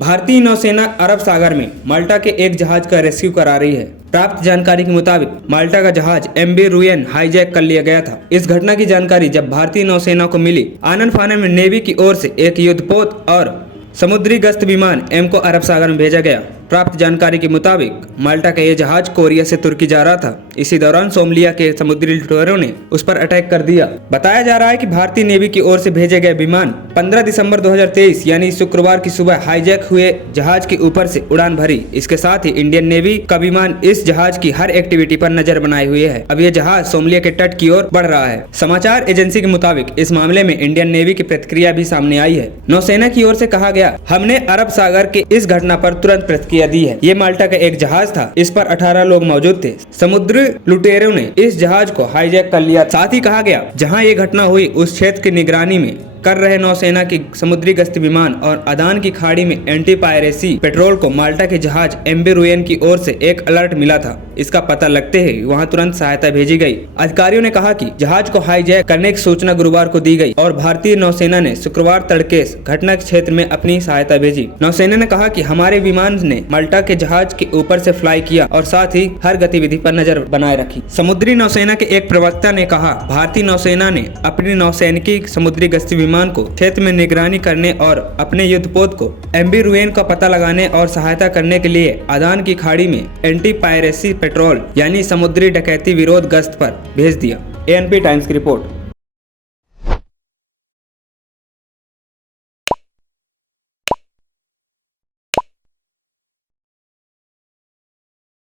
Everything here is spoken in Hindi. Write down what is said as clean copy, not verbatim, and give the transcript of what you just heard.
भारतीय नौसेना अरब सागर में माल्टा के एक जहाज का रेस्क्यू करा रही है। प्राप्त जानकारी के मुताबिक माल्टा का जहाज MV रुयन हाईजैक कर लिया गया था। इस घटना की जानकारी जब भारतीय नौसेना को मिली, आनन फानन में नेवी की ओर से एक युद्धपोत और समुद्री गश्त विमान M को अरब सागर में भेजा गया। प्राप्त जानकारी के मुताबिक माल्टा का यह जहाज कोरिया से तुर्की जा रहा था। इसी दौरान सोमालिया के समुद्री लुटेरों ने उस पर अटैक कर दिया। बताया जा रहा है कि भारतीय नेवी की ओर से भेजे गए विमान 15 दिसंबर 2023 यानी शुक्रवार की सुबह हाईजैक हुए जहाज के ऊपर से उड़ान भरी। इसके साथ ही इंडियन नेवी का विमान इस जहाज की हर एक्टिविटी पर नजर बनाए हुए है। अब यह जहाज सोमालिया के तट की ओर बढ़ रहा है। समाचार एजेंसी के मुताबिक इस मामले में इंडियन नेवी की प्रतिक्रिया भी सामने आई है। नौसेना की ओर से कहा गया, हमने अरब सागर के इस घटना पर तुरंत प्रतिक्रिया दी है। ये माल्टा का एक जहाज था। इस पर 18 लोग मौजूद थे। समुद्री लुटेरों ने इस जहाज को हाईजैक कर लिया। साथ ही कहा गया, जहां ये घटना हुई उस क्षेत्र की निगरानी में कर रहे नौसेना की समुद्री गश्त विमान और अदान की खाड़ी में एंटी पायरेसी पेट्रोल को माल्टा के जहाज MV रुयन की ओर से एक अलर्ट मिला था। इसका पता लगते ही वहां तुरंत सहायता भेजी गई। अधिकारियों ने कहा कि जहाज को हाईजैक करने की सूचना गुरुवार को दी गई और भारतीय नौसेना ने शुक्रवार तड़के घटना के क्षेत्र में अपनी सहायता भेजी। नौसेना ने कहा कि हमारे विमान ने माल्टा के जहाज के ऊपर से फ्लाई किया और साथ ही हर गतिविधि पर नजर बनाए रखी। समुद्री नौसेना के एक प्रवक्ता ने कहा, भारतीय नौसेना ने अपनी नौसैनिकी समुद्री गश्त विमान को क्षेत्र में निगरानी करने और अपने युद्धपोत को MV रुयन का पता लगाने और सहायता करने के लिए अदान की खाड़ी में एंटी पायरेसी पेट्रोल यानी समुद्री डकैती विरोध गश्त पर भेज दिया। ANP टाइम्स की रिपोर्ट।